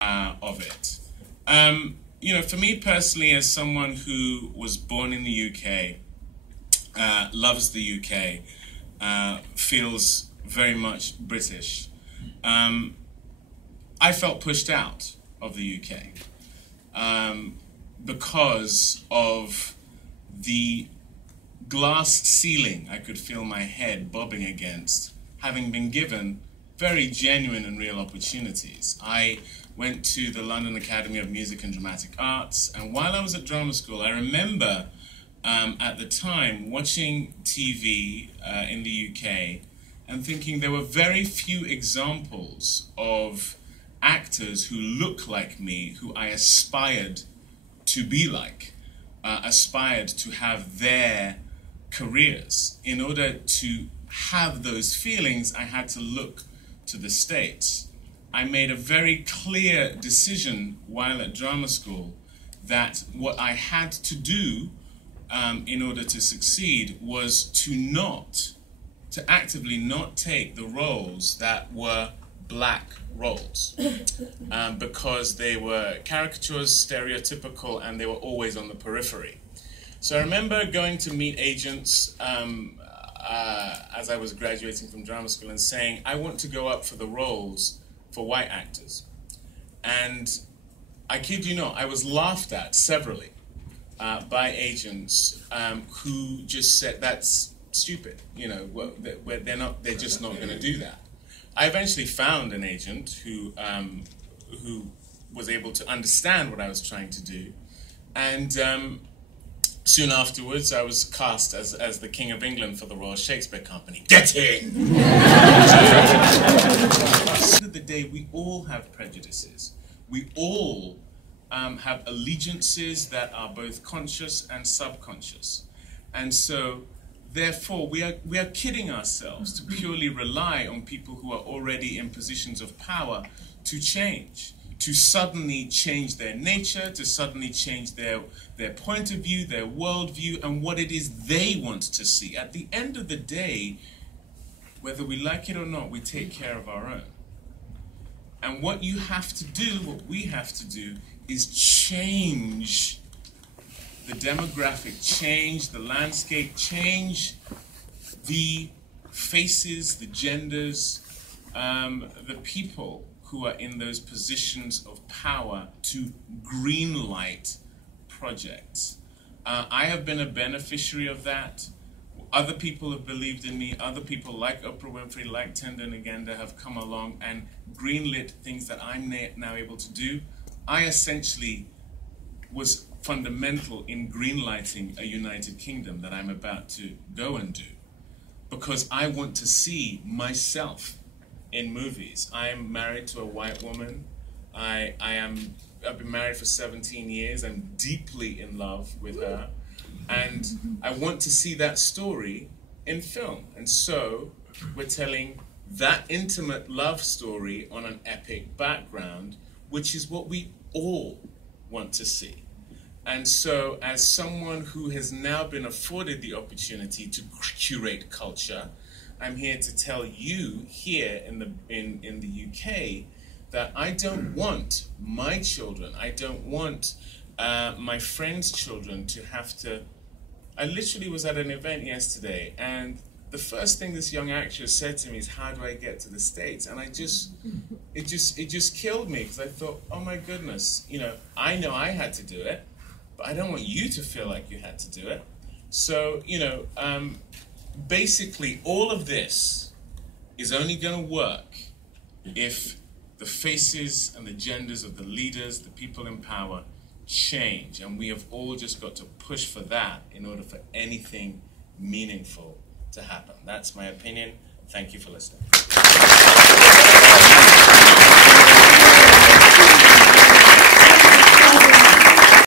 of it. You know, for me personally, as someone who was born in the UK, loves the UK, feels very much British, I felt pushed out of the UK because of the glass ceiling I could feel my head bobbing against, having been given very genuine and real opportunities. I went to the London Academy of Music and Dramatic Arts, and while I was at drama school, I remember at the time watching TV in the UK and thinking there were very few examples of actors who look like me, who I aspired to be like, aspired to have their careers. In order to have those feelings, I had to look to the States. I made a very clear decision while at drama school that what I had to do in order to succeed was to actively not take the roles that were black roles because they were caricatures, stereotypical, and they were always on the periphery. So I remember going to meet agents as I was graduating from drama school and saying, I want to go up for the roles for white actors. And I kid you not, I was laughed at severally by agents who just said, that's stupid, you know, they're just not going to do that. I eventually found an agent who was able to understand what I was trying to do, and soon afterwards I was cast as the King of England for the Royal Shakespeare Company. Get in! At the end of the day, we all have prejudices. We all have allegiances that are both conscious and subconscious, and so therefore, we are kidding ourselves to purely rely on people who are already in positions of power to change, to suddenly change their nature, to suddenly change their point of view, their worldview, and what it is they want to see. At the end of the day, whether we like it or not, we take care of our own. And what you have to do, what we have to do, is change the demographic, change the landscape, change the faces, the genders, the people who are in those positions of power to greenlight projects. I have been a beneficiary of that. Other people have believed in me. Other people like Oprah Winfrey, like Tenda Ngenda have come along and greenlit things that I'm now able to do. I essentially was fundamental in greenlighting a United Kingdom that I'm about to go and do, because I want to see myself in movies. I am married to a white woman. I've been married for 17 years. I'm deeply in love with her, and I want to see that story in film. And so we're telling that intimate love story on an epic background, which is what we all want to see. And so, as someone who has now been afforded the opportunity to curate culture, I'm here to tell you here in the UK that I don't want my children, I don't want my friends' children to have to. I literally was at an event yesterday, and the first thing this young actress said to me is, "How do I get to the States?" And it just killed me, because I thought, oh my goodness, you know I had to do it. But I don't want you to feel like you had to do it. So, you know, basically all of this is only going to work if the faces and the genders of the leaders, the people in power, change. And we have all just got to push for that in order for anything meaningful to happen. That's my opinion. Thank you for listening.